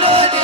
Lord.